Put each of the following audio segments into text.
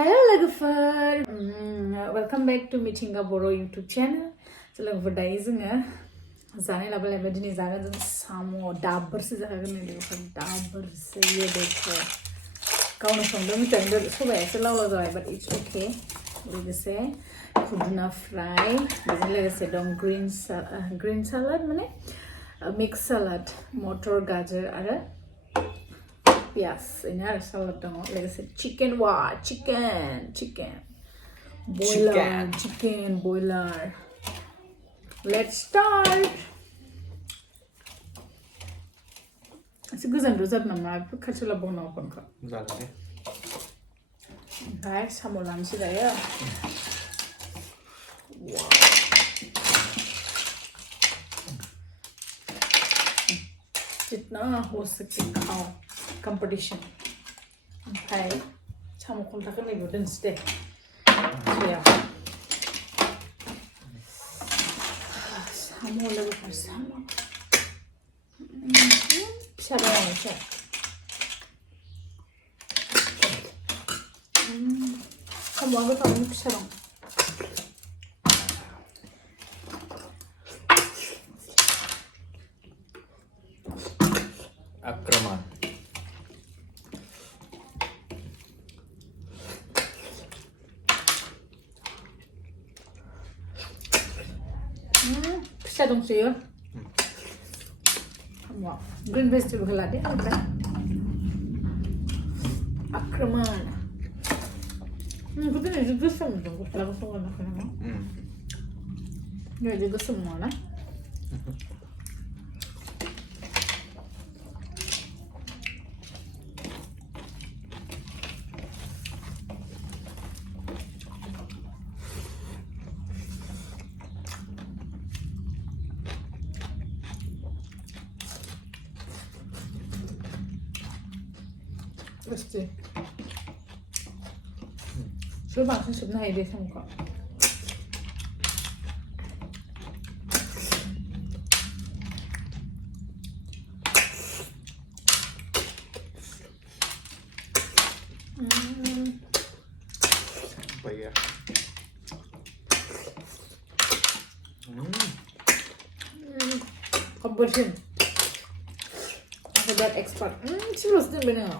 Hello logofer. Welcome back to Mithinga Boro YouTube channel. So logofer dai जोङो जानाय लाबाय दिनै जागोन जों साम' दाबोरसो जागोन लोगोफोर दाबोरसो ये देखो गावनो संदों मिथिदों सबायासो लाव लाव जाबाय but it's okay लोगोसे खुदुना फ्राय बेजों लोगोसे दं green salad माने mixed salad मटर गाजर आरो Yes, in our salad like I said, chicken boiler. Let's start. It's a good and result number. I put catchula bone open. Right, some more lunch there. Wow. It's not who's the Jakhao competition. Okay, Samo called the company wouldn't stay. Yeah. Samo level for Samo. Shadow. Come on, look at Shadow. Akraman. Shadow see you. Wow. Green vegetable halade. Okay. Akraman. Good thing is good some don't go like so na kana. Yeah, good some more na. Let's see. So much is not easy to cook. But yeah. Competition. For that expert. She was still winning.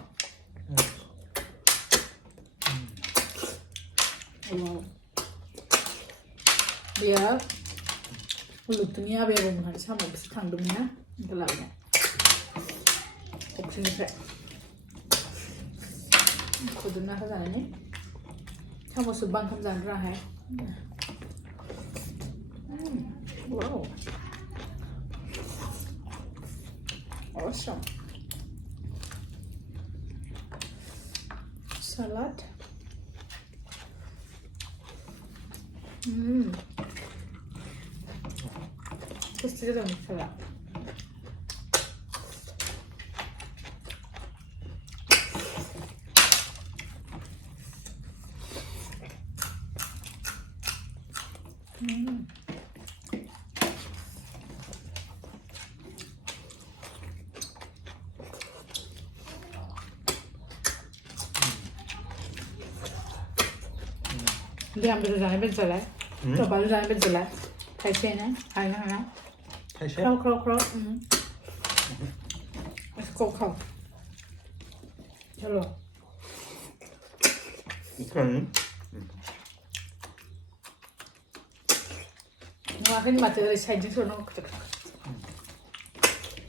Wow. Yeah. Look to me, I will have some of this tongue to me. The light. Option effect. Could not have any. How was the bunk comes and dry? Wow. Awesome. Salad. Just a little salad. Làm được rồi bên giờ lại, rồi bảo rồi bên giờ lại, thay xe này, thay nó, Thay xe. Crow. Let's go. Hello. Okay. Ngoài cái mặt trời xanh chứ thôi nó.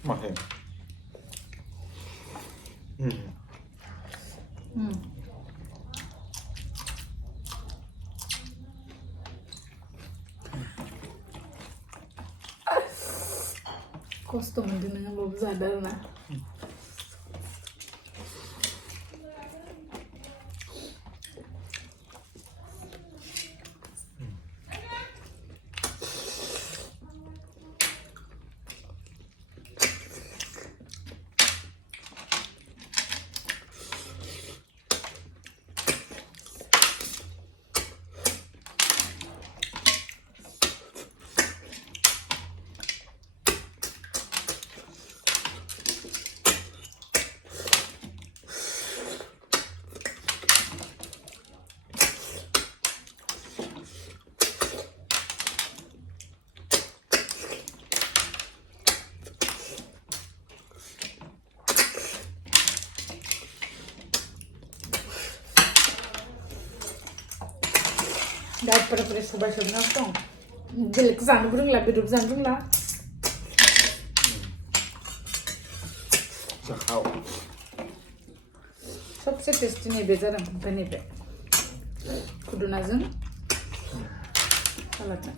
Mà thế. Custom dengan babu zadar na. pada sobat sobat dong. Belek sana burung lah, biru sana lah. Jakhao. सबसे tasty नहीं बेचा रहा बने पे कुछ ना जन अलग है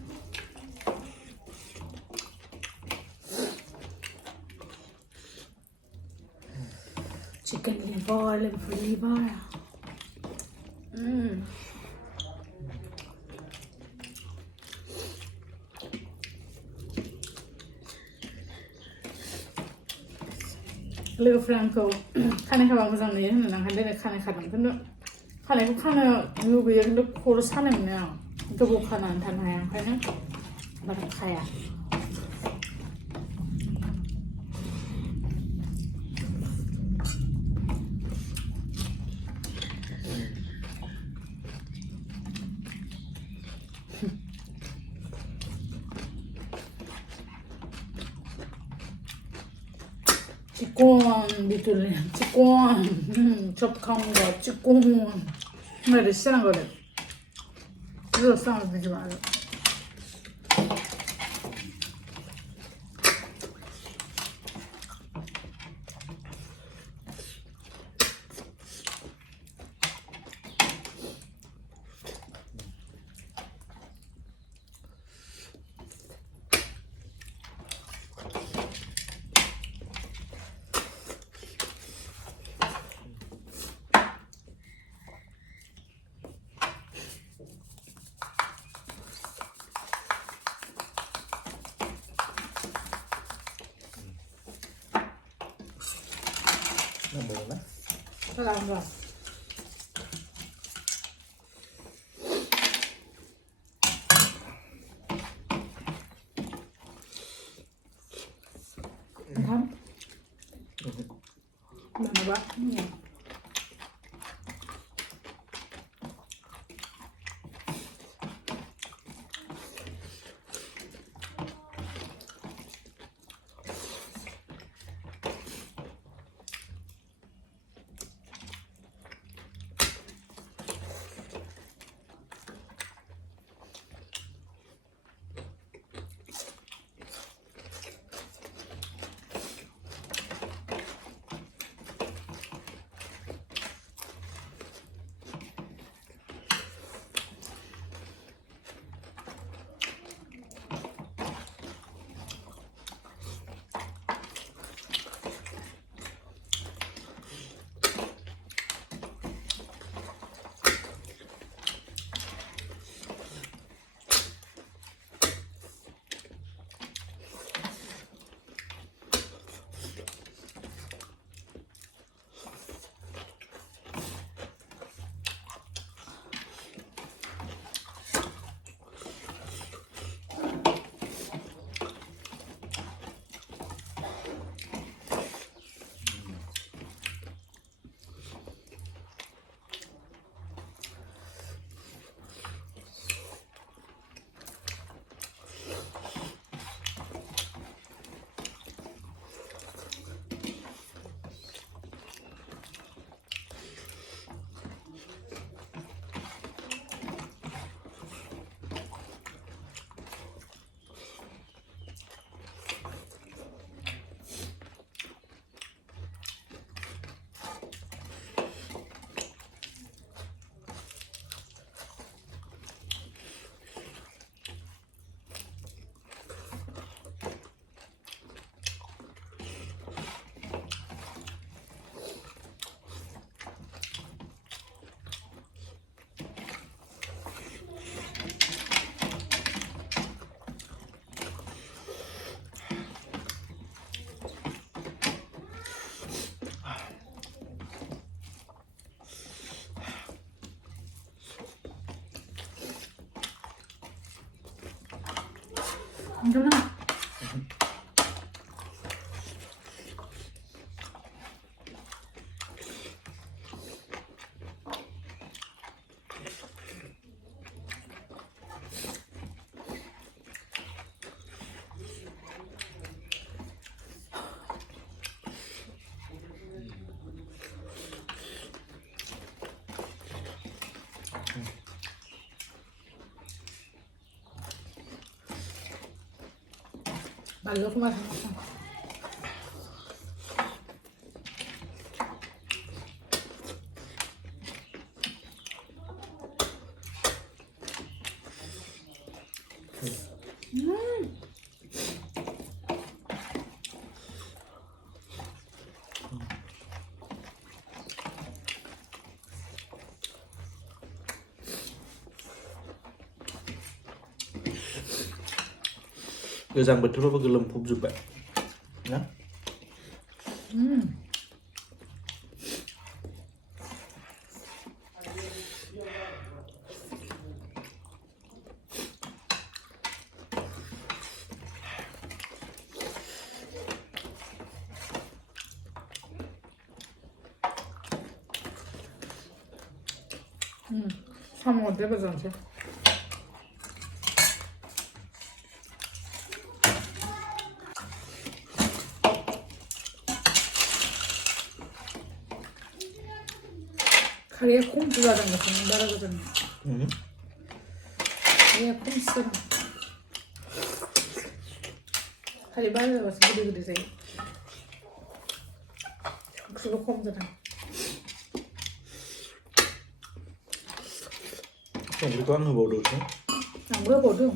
चिकन लिवर लोगो फ्रांको खाने खाबा मोजां नुयो होननानै आं दिनै खानाय खादों खिन्थु खानायखौ खानो लुगैयो खिन्थु खर' सानाय मोनो आं गोबाव खानानै थानो हाया ओंखायनो बारा खाया chicken बिथुल chicken 접खा온 거 chicken 정말 싫은 거래 이거 싸움 되지 마요 먹을래? 잘 안 가. Mana ba? 괜찮아. बानलुखौ मा थांगासिनो गोजां बोथोरावबो गोलोमफबजोब्बाय ना 사모 어때 그전지 카리에 콩 들어가는 거 좀 다르거든요. 카리에 콩 쓰라. 카리 발라서 그리 돼. 국수로 콩 들어. 우리 có ăn bầu được không? 안 물어보도.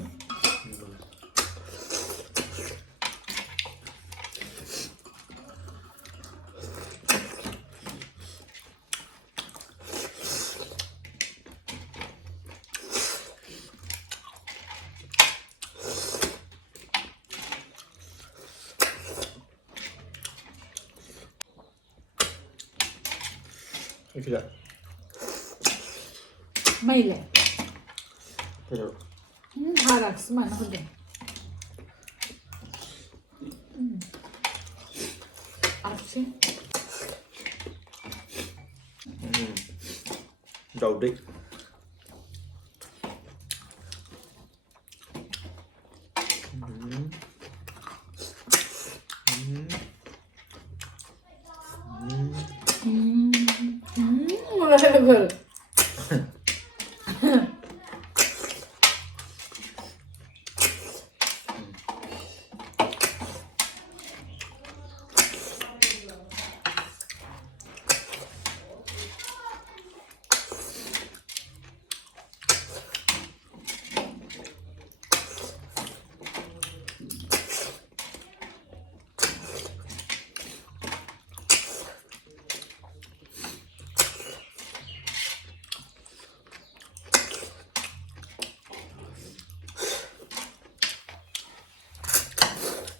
이렇게 자. 마일래. 그래요. 하락 쓰면 안 돼. 알았지? Đầu đi. 뭐라고?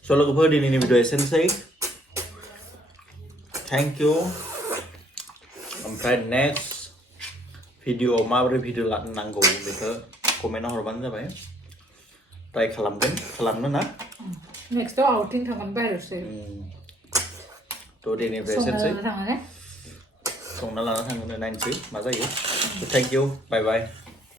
Solo kepada ini video sensei. Thank you. Sampai next video माबोरै भिडिअ नांगौ बेखौ कमेन्टआव हरबानो जाबाय. ट्राइ खालामनो ना. नेक्स्टआव आउटिं थांगोन बाहेरावसो. थ' दिनैनिफ्राय एसेनोसै. संना लाना थांनो नायनोसै मा जायो. Thank you. Bye bye.